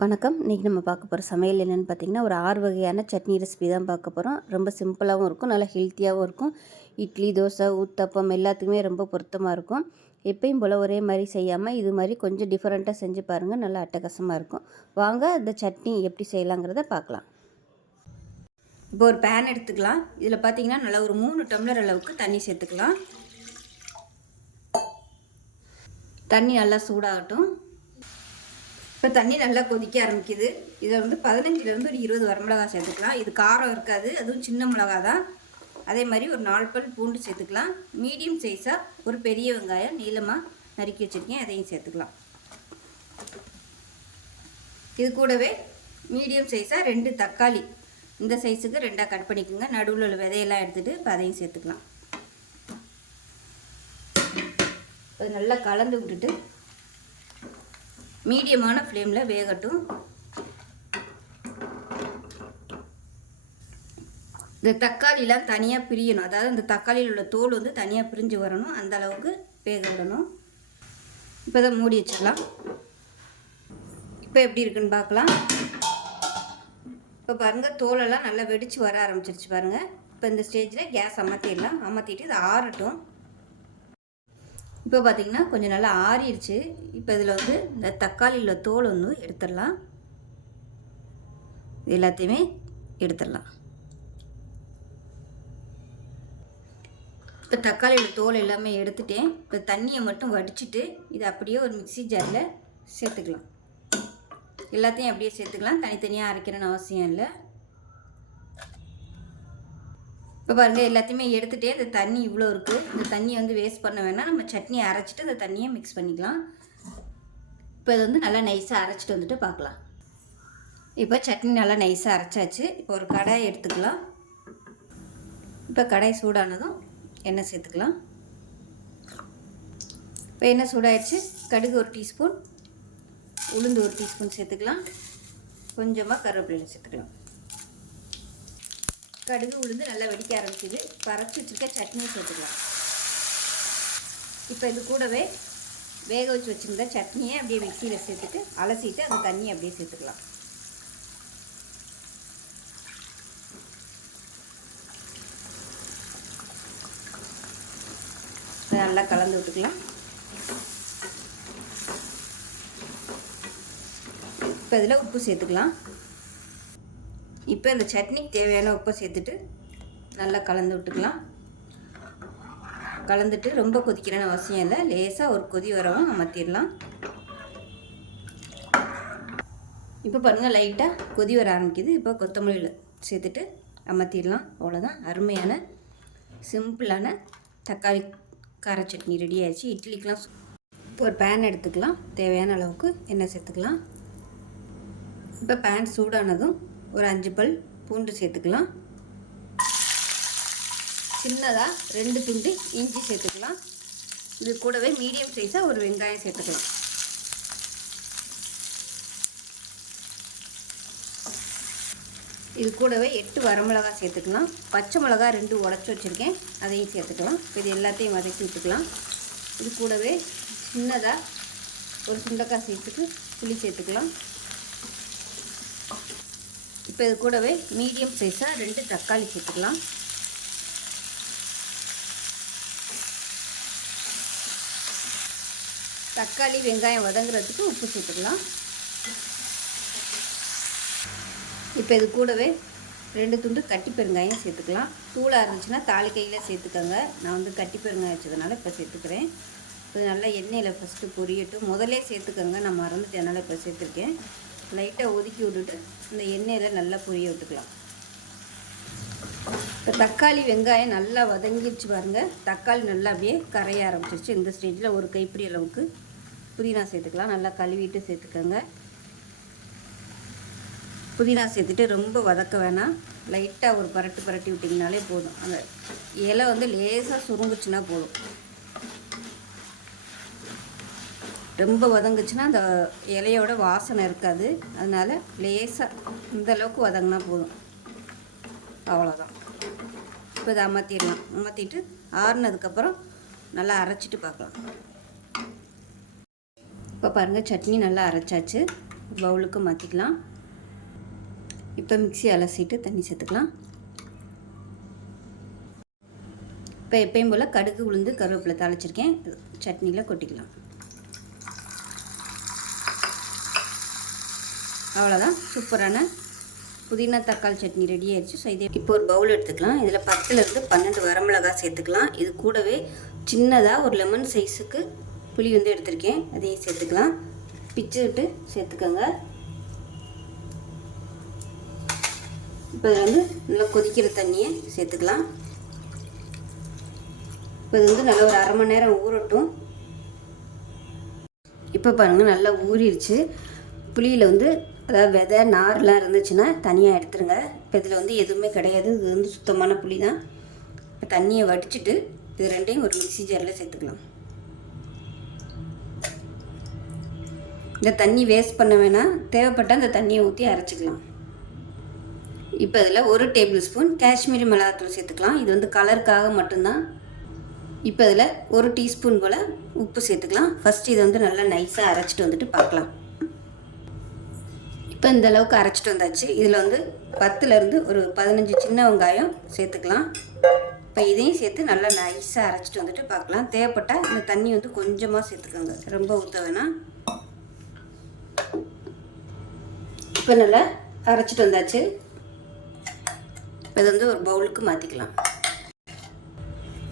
வணக்கம். இன்றைக்கி நம்ம பார்க்க போகிற சமையல் என்னென்னு பார்த்திங்கன்னா, ஒரு 6 வகையான சட்னி ரெசிபி தான் பார்க்க போகிறோம். ரொம்ப சிம்பிளாகவும் இருக்கும், நல்லா ஹெல்த்தியாகவும் இருக்கும். இட்லி, தோசை, ஊத்தப்பம் எல்லாத்துக்குமே ரொம்ப பொருத்தமாக இருக்கும். எப்பயும் போல் ஒரே மாதிரி செய்யாமல் இது மாதிரி கொஞ்சம் டிஃப்ரெண்ட்டாக செஞ்சு பாருங்கள், நல்லா அட்டகாசமாக இருக்கும். வாங்க இந்த சட்னி எப்படி செய்யலாங்கிறத பார்க்கலாம். இப்போ ஒரு பேன் எடுத்துக்கலாம். இதில் பார்த்திங்கன்னா நல்லா ஒரு 3 டம்ளர் அளவுக்கு தண்ணி சேர்த்துக்கலாம். தண்ணி நல்லா சூடாகட்டும். இப்போ தண்ணி நல்லா கொதிக்க ஆரம்பிக்குது. இதில் வந்து 15லேருந்து ஒரு 20 வரமிளகா சேர்த்துக்கலாம். இது காரம் இருக்காது, அதுவும் சின்ன மிளகா தான். அதே மாதிரி ஒரு 4 பல் பூண்டு சேர்த்துக்கலாம். மீடியம் சைஸாக ஒரு பெரிய வெங்காயம் நீளமாக நறுக்கி வச்சுருக்கேன், அதையும் சேர்த்துக்கலாம். இது கூடவே மீடியம் சைஸாக 2 தக்காளி இந்த சைஸுக்கு 2ஆக கட் பண்ணிக்கோங்க. நடுவில் உள்ள விதையெல்லாம் எடுத்துகிட்டு இப்போ அதையும் சேர்த்துக்கலாம். அது நல்லா கலந்து விட்டுட்டு மீடியமான ஃப்ளேமில் வேகட்டும். இந்த தக்காளிலாம் தனியாக பிரியணும், அதாவது இந்த தக்காளியில் உள்ள தோல் வந்து தனியாக பிரிஞ்சு வரணும், அந்த அளவுக்கு வேக விடணும். இப்போ தான் மூடி வச்சிடலாம். இப்போ எப்படி இருக்குன்னு பார்க்கலாம். இப்போ பாருங்கள், தோலெல்லாம் நல்லா வெடித்து வர ஆரம்பிச்சிருச்சு பாருங்கள். இப்போ இந்த ஸ்டேஜில் கேஸ் அமர்த்திடலாம். அமர்த்திட்டு இதை ஆறட்டும். இப்போ பார்த்திங்கன்னா கொஞ்சம் நல்லா ஆறிடுச்சு. இப்போ இதில் வந்து இந்த தக்காளியில் தோல் வந்து எடுத்துடலாம். எல்லாத்தையுமே எடுத்துடலாம். இப்போ தக்காளியில் தோல் எல்லாமே எடுத்துட்டேன். இப்போ தண்ணியை மட்டும் வடிச்சிட்டு இதை அப்படியே ஒரு மிக்ஸி ஜாரில் சேர்த்துக்கலாம். எல்லாத்தையும் அப்படியே சேர்த்துக்கலாம், தனித்தனியாக அரைக்கணும்னு அவசியம் இல்லை. இப்போ பாருங்கள், எல்லாத்தையுமே எடுத்துகிட்டே இந்த தண்ணி இவ்வளோ இருக்குது. இந்த தண்ணியை வந்து வேஸ்ட் பண்ண வேணாம். நம்ம சட்னியை அரைச்சிட்டு அந்த தண்ணியை மிக்ஸ் பண்ணிக்கலாம். இப்போ இது வந்து நல்லா நைஸாக அரைச்சிட்டு வந்துட்டு பார்க்கலாம். இப்போ சட்னி நல்லா நைஸாக அரைச்சாச்சு. இப்போ ஒரு கடாய் எடுத்துக்கலாம். இப்போ கடாய் சூடானதும் எண்ணெய் சேர்த்துக்கலாம். இப்போ எண்ணெய் சூடாயிடுச்சு. கடுகு 1 டீஸ்பூன், உளுந்து 1 டீஸ்பூன் சேர்த்துக்கலாம். கொஞ்சமாக கருவேப்பிலை சேர்த்துக்கலாம். கடுகு உளுந்து நல்லா வெடிக்க ஆரம்பிச்சிது. இப்போ அரைச்சி வச்சுருக்க சட்னியை சேர்த்துக்கலாம். இப்போ இது கூடவே வேக வச்சு வச்சுருந்த சட்னியை அப்படியே மிக்சியில் சேர்த்துட்டு அலசிட்டு அந்த தண்ணியை அப்படியே சேர்த்துக்கலாம். நல்லா கலந்து விட்டுக்கலாம். இப்போ இதில் உப்பு சேர்த்துக்கலாம். இப்போ இந்த சட்னிக்கு தேவையான உப்பை சேர்த்துட்டு நல்லா கலந்து விட்டுக்கலாம். கலந்துட்டு ரொம்ப கொதிக்கணும்னு அவசியம் இல்லை, லேசாக ஒரு கொதி வரவும் அமர்த்திடலாம். இப்போ பாருங்கள், லைட்டாக கொதி வர ஆரம்பிக்குது. இப்போ கொத்தமல்லியில் சேர்த்துட்டு அமர்த்திடலாம். அவ்வளோதான், அருமையான சிம்பிளான தக்காளி கார சட்னி ரெடி ஆயிடுச்சு. இட்லிக்கெலாம் இப்போ ஒரு பேன் எடுத்துக்கலாம். தேவையான அளவுக்கு எண்ணெய் சேர்த்துக்கலாம். இப்போ பேன் சூடானதும் ஒரு 5 பல் பூண்டு சேர்த்துக்கலாம். சின்னதாக 2 துண்டு இஞ்சி சேர்த்துக்கலாம். இது கூடவே மீடியம் சைஸாக ஒரு வெங்காயம் சேர்த்துக்கலாம். இது கூடவே 8 வரமிளகா சேர்த்துக்கலாம். பச்சை மிளகா 2 உடச்சி வச்சுருக்கேன், அதையும் சேர்த்துக்கலாம். இது எல்லாத்தையும் வதக்கி விட்டுக்கலாம். இது கூடவே சின்னதாக ஒரு சுண்டைக்காய் சேர்த்துட்டு புளி சேர்த்துக்கலாம். இப்போ இது கூடவே மீடியம் சைஸாக 2 தக்காளி சேர்த்துக்கலாம். தக்காளி வெங்காயம் வதங்குறதுக்கு உப்பு சேர்த்துக்கலாம். இப்போ இது கூடவே 2 துண்டு கட்டி பெருங்காயம் சேர்த்துக்கலாம். தூளாக இருந்துச்சுன்னா தாளிக்கையில் சேர்த்துக்கோங்க. நான் வந்து கட்டி பெருங்காயம் வச்சதுனால இப்போ சேர்த்துக்கிறேன். இப்போ நல்லா எண்ணெயில் ஃபஸ்ட்டு பொரியட்டும். முதலே சேர்த்துக்கோங்க, நான் மறந்துட்டேனால இப்போ சேர்த்துருக்கேன். லைட்டாக ஒதுக்கி விட்டுட்டு இந்த எண்ணெயில் நல்லா பொரிய விட்டுக்கலாம். இப்போ தக்காளி வெங்காயம் நல்லா வதங்கிடுச்சு பாருங்கள். தக்காளி நல்லா அப்படியே கரைய ஆரம்பிச்சிருச்சு. இந்த ஸ்டேஜில் ஒரு கைப்பிடி அளவுக்கு புதினா சேர்த்துக்கலாம். நல்லா கழுவிட்டு சேர்த்துக்கோங்க. புதினா சேர்த்துட்டு ரொம்ப வதக்க வேணாம், லைட்டாக ஒரு பரட்டி விட்டிங்கனாலே போதும். அந்த இலை வந்து லேசாக சுருங்குச்சுன்னா போதும். ரொம்ப வதங்குச்சுன்னா அந்த இலையோட வாசனை இருக்காது. அதனால் லேசாக இந்தளவுக்கு வதங்கினா போதும், அவ்வளோதான். இப்போ இதை அமர்த்திடலாம். அமர்த்திட்டு ஆறுனதுக்கப்புறம் நல்லா அரைச்சிட்டு பார்க்கலாம். இப்போ பாருங்கள், சட்னி நல்லா அரைச்சாச்சு. பவுலுக்கு மாற்றிக்கலாம். இப்போ மிக்ஸி அலசிட்டு தண்ணி சேர்த்துக்கலாம். இப்போ எப்பயும் போல் கடுகு உளுந்து கருவேப்பிலை தாளிச்சிருக்கேன், சட்னியில் கொட்டிக்கலாம். அவ்வளோதான், சூப்பரான புதினா தக்காளி சட்னி ரெடி ஆயிடுச்சு. ஸோ இதே இப்போ ஒரு பவுல் எடுத்துக்கலாம். இதில் 10லேருந்து 12 வரமிளகாய் சேர்த்துக்கலாம். இது கூடவே சின்னதாக ஒரு லெமன் சைஸுக்கு புளி வந்து எடுத்திருக்கேன், அதையும் சேர்த்துக்கலாம். பிச்சு விட்டு சேர்த்துக்கோங்க. இப்போ இதில் வந்து நல்லா கொதிக்கிற தண்ணியை சேர்த்துக்கலாம். இப்போ இது வந்து நல்லா ஒரு அரை மணி நேரம் ஊறட்டும். இப்போ பாருங்கள், நல்லா ஊறிடுச்சு. புளியில் வந்து அதாவது விதை நார்லாம் இருந்துச்சுன்னா தனியாக எடுத்துருங்க. இப்போ இதில் வந்து எதுவுமே கிடையாது, இது வந்து சுத்தமான புளி தான். இப்போ தண்ணியை வடிச்சிட்டு இது ரெண்டையும் ஒரு மிக்ஸி ஜாரில் சேர்த்துக்கலாம். இந்த தண்ணி வேஸ்ட் பண்ண வேணாம், தேவைப்பட்டால் அந்த தண்ணியை ஊற்றி அரைச்சிக்கலாம். இப்போ இதில் 1 டேபிள் ஸ்பூன் காஷ்மீரி மிளகாத்தூள் சேர்த்துக்கலாம். இது வந்து கலருக்காக மட்டும்தான். இப்போ இதில் 1 டீஸ்பூன் போல் உப்பு சேர்த்துக்கலாம். ஃபஸ்ட்டு இதை வந்து நல்லா நைஸாக அரைச்சிட்டு வந்துட்டு பார்க்கலாம். இப்போ இந்த அளவுக்கு அரைச்சிட்டு வந்தாச்சு. இதில் வந்து 10லேருந்து ஒரு 15 சின்ன வெங்காயம் சேர்த்துக்கலாம். இப்போ இதையும் சேர்த்து நல்லா நைஸாக அரைச்சிட்டு வந்துட்டு பார்க்கலாம். தேவைப்பட்டால் இந்த தண்ணி வந்து கொஞ்சமாக சேர்த்துக்கோங்க, ரொம்ப ஊற்ற வேணாம். இப்போ நல்லா அரைச்சிட்டு வந்தாச்சு. இப்போ இது வந்து ஒரு பவுலுக்கு மாற்றிக்கலாம்.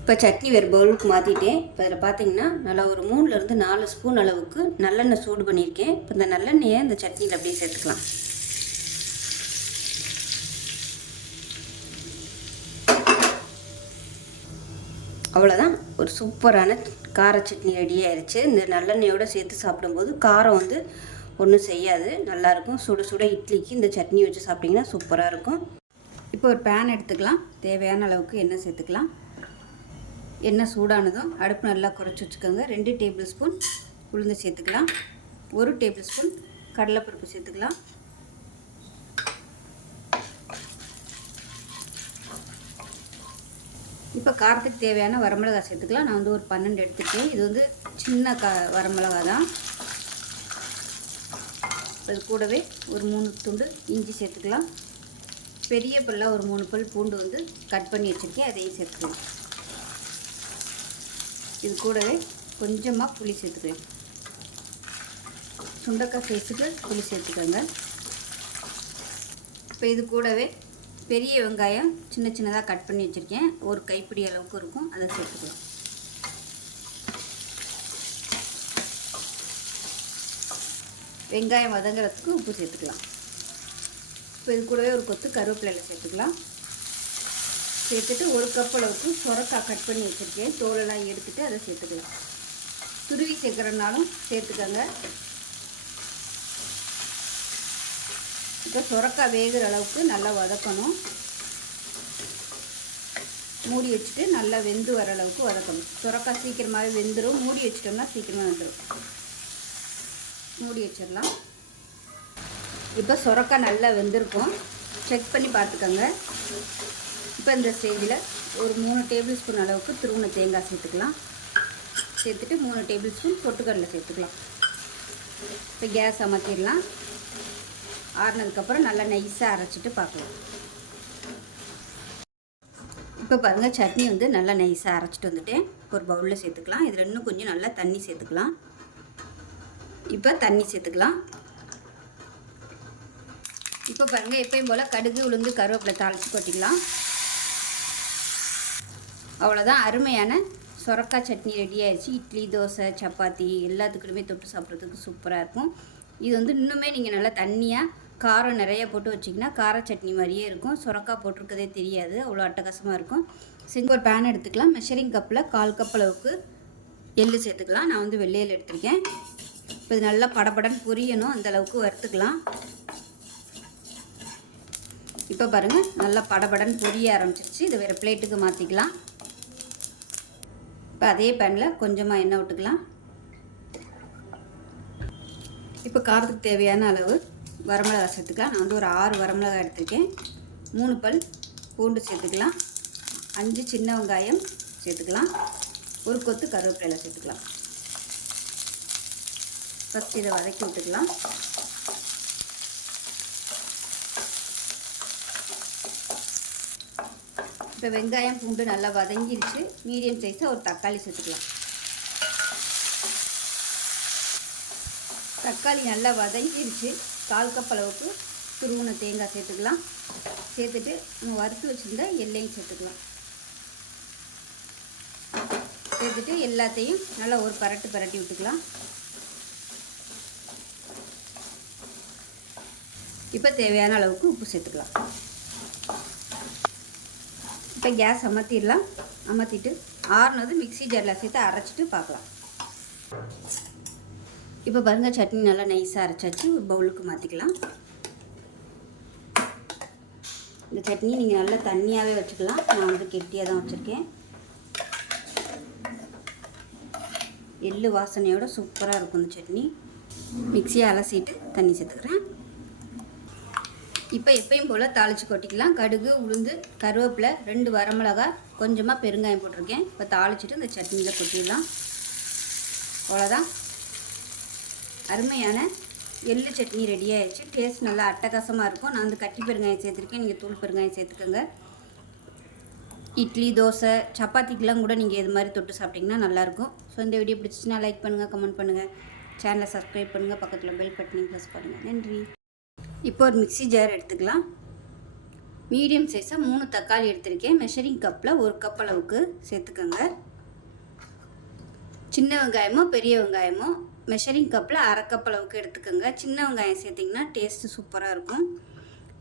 இப்போ சட்னி வேறு பவுலுக்கு மாற்றிட்டேன். இப்போ இதில் பார்த்தீங்கன்னா நல்லா ஒரு 3லேருந்து 4 ஸ்பூன் அளவுக்கு நல்லெண்ணெய் சூடு பண்ணியிருக்கேன். இப்போ இந்த நல்லெண்ணெயை இந்த சட்னியில் அப்படியே சேர்த்துக்கலாம். அவ்வளோதான், ஒரு சூப்பரான கார சட்னி ரெடி ஆயிடுச்சு. இந்த நல்லெண்ணெயோடு சேர்த்து சாப்பிடும்போது காரம் வந்து ஒன்றும் செய்யாது, நல்லாயிருக்கும். சுட சுட இட்லிக்கு இந்த சட்னி வச்சு சாப்பிட்டிங்கன்னா சூப்பராக இருக்கும். இப்போ ஒரு பேன் எடுத்துக்கலாம். தேவையான அளவுக்கு எண்ணெய் சேர்த்துக்கலாம். எண்ணெய் சூடானதும் அடுப்பு நல்லா குறைச்சி வச்சுக்கோங்க. 2 டேபிள் ஸ்பூன் உளுந்து சேர்த்துக்கலாம். 1 டேபிள் ஸ்பூன் கடலைப்பருப்பு சேர்த்துக்கலாம். இப்போ காரத்துக்கு தேவையான வரமிளகாய் சேர்த்துக்கலாம். நான் வந்து ஒரு 12 எடுத்துருக்கேன். இது வந்து சின்ன வரமிளகாய் தான். அது கூடவே ஒரு 3 துண்டு இஞ்சி சேர்த்துக்கலாம். பெரிய பல்லாக ஒரு 3 பல் பூண்டு வந்து கட் பண்ணி வச்சுருக்கேன், அதையும் சேர்த்துக்கலாம். இது கூடவே கொஞ்சமாக புளி சேர்த்துக்கலாம். சுண்டக்காய் சைஸுக்கு புளி சேர்த்துக்கோங்க. இப்போ இது கூடவே பெரிய வெங்காயம் சின்ன சின்னதாக கட் பண்ணி வச்சுருக்கேன், ஒரு கைப்பிடி அளவுக்கு இருக்கும், அதை சேர்த்துக்கலாம். வெங்காயம் வதங்குறதுக்கு உப்பு சேர்த்துக்கலாம். இப்போ இது கூடவே ஒரு கொத்து கருவேப்பிலையில் சேர்த்துக்கலாம். சேர்த்துட்டு 1 கப் அளவுக்கு சொரக்காய் கட் பண்ணி வச்சுருக்கேன், தோலெல்லாம் எடுத்துகிட்டு அதை சேர்த்துக்கலாம். துருவி சேர்க்குறதுனாலும் சேர்த்துக்கோங்க. இப்போ சொரக்காய் வேகிற அளவுக்கு நல்லா வதக்கணும். மூடி வச்சுட்டு நல்லா வெந்து வர அளவுக்கு வதக்கணும். சொரக்காய் சீக்கிரமாகவே வெந்துடும், மூடி வச்சிட்டோம்னா சீக்கிரமாக வெந்துடும். மூடி வச்சிடலாம். இப்போ சொரக்காய் நல்லா வெந்திருக்கும், செக் பண்ணி பார்த்துக்கோங்க. இப்போ இந்த ஸ்டேஜில் ஒரு 3 டேபிள் ஸ்பூன் அளவுக்கு துருவின தேங்காய் சேர்த்துக்கலாம். சேர்த்துட்டு 3 டேபிள் ஸ்பூன் பொட்டுக்கடலை சேர்த்துக்கலாம். இப்போ கேஸ் அமர்த்திடலாம். ஆறுனதுக்கப்புறம் நல்லா நைஸாக அரைச்சிட்டு பார்க்கலாம். இப்போ பாருங்கள், சட்னி வந்து நல்லா நைஸாக அரைச்சிட்டு வந்துட்டேன். ஒரு பவுலில் சேர்த்துக்கலாம். இதில் இன்னும் கொஞ்சம் நல்லா தண்ணி சேர்த்துக்கலாம். இப்போ தண்ணி சேர்த்துக்கலாம். இப்போ பாருங்கள், எப்பயும் போல் கடுகு உளுந்து கருவேப்பிலை தாளித்து கொட்டிக்கலாம். அவ்வளோதான், அருமையான சொரக்காய் சட்னி ரெடி ஆயிடுச்சு. இட்லி, தோசை, சப்பாத்தி எல்லாத்துக்குமே தொட்டு சாப்பிட்றதுக்கு சூப்பராக இருக்கும். இது வந்து இன்னுமே நீங்கள் நல்லா தண்ணியாக காரம் நிறைய போட்டு வச்சிங்கன்னா கார சட்னி மாதிரியே இருக்கும். சொரக்காய் போட்டிருக்கதே தெரியாது, அவ்வளோ அட்டகாசமாக இருக்கும். செஞ்சு ஒரு பேன் எடுத்துக்கலாம். மெஷரிங் கப்பில் 1/4 கப் அளவுக்கு எள்ளு சேர்த்துக்கலாம். நான் வந்து வெள்ளையில் எடுத்திருக்கேன். இப்போ இது நல்லா படபடன்னு பொரியணும், அந்தளவுக்கு வறுத்துக்கலாம். இப்போ பாருங்கள், நல்லா படபடன்னு பொரிய ஆரம்பிச்சிருச்சு. இதை வேறு பிளேட்டுக்கு மாற்றிக்கலாம். இப்போ அதே பேனில் கொஞ்சமாக எண்ணெய் விட்டுக்கலாம். இப்போ காரத்துக்கு தேவையான அளவு வரமிளகாய் சேர்த்துக்கலாம். நான் வந்து ஒரு 6 வரமிளகாய் எடுத்துருக்கேன். 3 பல் பூண்டு சேர்த்துக்கலாம். 5 சின்ன வெங்காயம் சேர்த்துக்கலாம். ஒரு கொத்து கருவேப்பிலை சேர்த்துக்கலாம். ஃபஸ்ட் இதை வதக்கி விட்டுக்கலாம். இப்போ வெங்காயம் பூண்டு நல்லா வதங்கிருச்சு. மீடியம் சைஸாக ஒரு தக்காளி சேர்த்துக்கலாம். தக்காளி நல்லா வதங்கிருச்சு. 1/4 கப் அளவுக்கு துருவின தேங்காய் சேர்த்துக்கலாம். சேர்த்துட்டு நம்ம வறுத்து வச்சுருந்தா எல்லையும் சேர்த்துக்கலாம். சேர்த்துட்டு எல்லாத்தையும் நல்லா ஒரு பரட்டி விட்டுக்கலாம். இப்போ தேவையான அளவுக்கு உப்பு சேர்த்துக்கலாம். இப்போ கேஸ் அமர்த்திடலாம். அமர்த்திட்டு ஆறுனது மிக்ஸி ஜாரில் சேர்த்து அரைச்சிட்டு பார்க்கலாம். இப்போ பாருங்கள், சட்னி நல்லா நைஸாக அரைச்சாச்சு. ஒரு பவுலுக்கு மாற்றிக்கலாம். இந்த சட்னி நீங்கள் நல்லா தண்ணியாகவே வச்சுக்கலாம். நான் வந்து கெட்டியாக தான் வச்சுருக்கேன். எள்ளு வாசனையோட சூப்பராக இருக்கும் இந்த சட்னி. மிக்ஸியை அலசிட்டு தண்ணி சேர்த்துக்கிறேன். இப்போ எப்பயும் போல் தாளித்து கொட்டிக்கலாம். கடுகு, உளுந்து, கருவேப்பிலை, 2 வரமிளகாய், கொஞ்சமாக பெருங்காயம் போட்டிருக்கேன். இப்போ தாளிச்சிட்டு இந்த சட்னியில் கொட்டிடலாம். அவ்வளோதான், அருமையான எள்ளு சட்னி ரெடி ஆயிடுச்சு. டேஸ்ட் நல்லா அட்டகாசமாக இருக்கும். நான் வந்து கட்டி பெருங்காயம் சேர்த்துருக்கேன். நீங்கள் தூள் பெருங்காயம் சேர்த்துக்கோங்க. இட்லி, தோசை, சப்பாத்திக்கெலாம் கூட நீங்கள் இது மாதிரி தொட்டு சாப்பிட்டிங்கன்னா நல்லாயிருக்கும். ஸோ இந்த வீடியோ பிடிச்சிச்சின்னா லைக் பண்ணுங்கள், கமெண்ட் பண்ணுங்கள், சேனலை சப்ஸ்கிரைப் பண்ணுங்கள், பக்கத்தில் பெல் பட்டனையும் ப்ரெஸ் பண்ணுங்கள். நன்றி. இப்போ ஒரு மிக்ஸி ஜார் எடுத்துக்கலாம். மீடியம் சைஸாக 3 தக்காளி எடுத்திருக்கேன். மெஷரிங் கப்பில் 1 கப் அளவுக்கு சேர்த்துக்கோங்க. சின்ன வெங்காயமோ பெரிய வெங்காயமோ மெஷரிங் கப்பில் 1/2 கப் அளவுக்கு எடுத்துக்கோங்க. சின்ன வெங்காயம் சேர்த்திங்கன்னா டேஸ்ட்டு சூப்பராக இருக்கும்.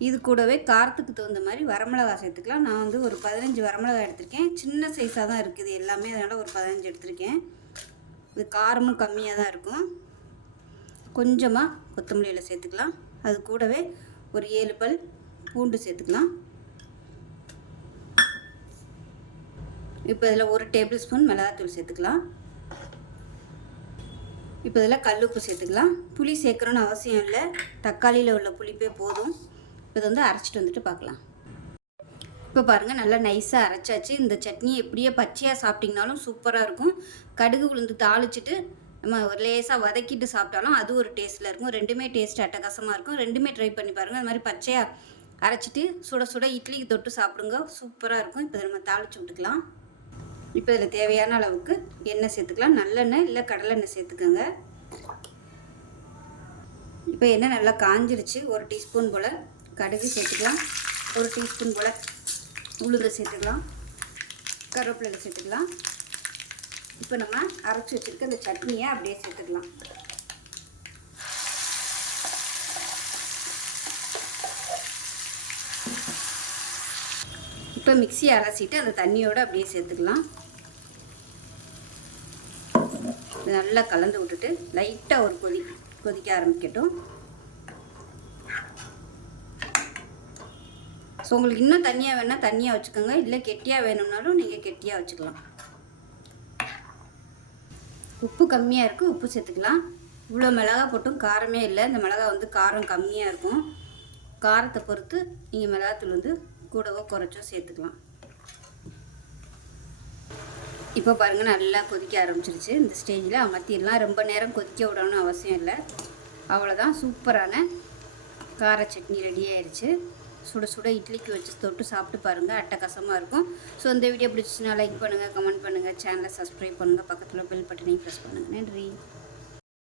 இது கூடவே காரத்துக்கு தகுந்த மாதிரி வரமிளகாய் சேர்த்துக்கலாம். நான் வந்து ஒரு 15 வரமிளகாய் எடுத்திருக்கேன். சின்ன சைஸாக தான் இருக்குது எல்லாமே, அதனால் ஒரு 15 எடுத்திருக்கேன். இது காரமும் கம்மியாக தான் இருக்கும். கொஞ்சமாக கொத்தமல்லியில் சேர்த்துக்கலாம். அது கூடவே ஒரு 7 பல் பூண்டு சேர்த்துக்கலாம். இப்போ இதில் 1 டேபிள் ஸ்பூன் மிளகாத்தூள் சேர்த்துக்கலாம். இப்போ இதில் கல்லுப்பு சேர்த்துக்கலாம். புளி சேர்க்கணுன்னு அவசியம் இல்லை, தக்காளியில் உள்ள புளிப்பே போதும். இப்போ இதை வந்து அரைச்சிட்டு வந்துட்டு பார்க்கலாம். இப்போ பாருங்கள், நல்லா நைஸாக அரைச்சாச்சு. இந்த சட்னி எப்படியே பச்சையாக சாப்பிட்டிங்கனாலும் சூப்பராக இருக்கும். கடுகு உளுந்து தாளிச்சிட்டு நம்ம ஒரு லேசாக வதக்கிட்டு சாப்பிட்டாலும் அது ஒரு டேஸ்ட்டில் இருக்கும். ரெண்டுமே டேஸ்ட் அட்டகாசமாக இருக்கும். ரெண்டுமே ட்ரை பண்ணி பாருங்கள். அது மாதிரி பச்சையாக அரைச்சிட்டு சுட சுட இட்லிக்கு தொட்டு சாப்பிடுங்க, சூப்பராக இருக்கும். இப்போ நம்ம தாளித்து விட்டுக்கலாம். இப்போ இதில் தேவையான அளவுக்கு எண்ணெய் சேர்த்துக்கலாம். நல்லெண்ணெய் இல்லை கடலெண்ணெய் சேர்த்துக்கோங்க. இப்போ எண்ணெய் நல்லா காஞ்சிருச்சு. 1 டீஸ்பூன் போல் கடுகு சேர்த்துக்கலாம். 1 டீஸ்பூன் போல் உளுந்து சேர்த்துக்கலாம். கருவேப்பிலை சேர்த்துக்கலாம். இப்போ நம்ம அரைச்சி வச்சுருக்க இந்த சட்னியை அப்படியே சேர்த்துக்கலாம். இப்போ மிக்ஸி அரைச்சிட்டு அந்த தண்ணியோடு அப்படியே சேர்த்துக்கலாம். நல்லா கலந்து விட்டுட்டு லைட்டாக ஒரு கொதிக்க ஆரம்பிக்கட்டும். ஸோ உங்களுக்கு இன்னும் தண்ணியாக வேணால் தண்ணியாக வச்சுக்கோங்க, இல்லை கெட்டியாக வேணும்னாலும் நீங்கள் கெட்டியாக வச்சுக்கலாம். உப்பு கம்மியாக இருக்குது, உப்பு சேர்த்துக்கலாம். இவ்வளோ மிளகா போட்டும் காரமே இல்லை. இந்த மிளகா வந்து காரம் கம்மியாக இருக்கும். காரத்தை பொறுத்து நீங்கள் மிளகாத்தூள் வந்து கூடவோ குறைச்சோ சேர்த்துக்கலாம். இப்போ பாருங்கள், நல்லா கொதிக்க ஆரம்பிச்சிருச்சு. இந்த ஸ்டேஜில் அமர்த்திடலாம். ரொம்ப நேரம் கொதிக்க விடணும்னு அவசியம் இல்லை. அவ்வளோதான், சூப்பரான கார சட்னி ரெடி ஆயிடுச்சு. சுட சுட இட்லிக்கு வச்சு தொட்டு சாப்பிட்டு பாருங்கள், அட்டகாசமாக இருக்கும். ஸோ இந்த வீடியோ பிடிச்சிச்சுன்னா லைக் பண்ணுங்கள், கமெண்ட் பண்ணுங்கள், சேனலை சப்ஸ்கிரைப் பண்ணுங்கள், பக்கத்தில் பெல் பட்டனையும் ப்ரெஸ் பண்ணுங்கள். நன்றி.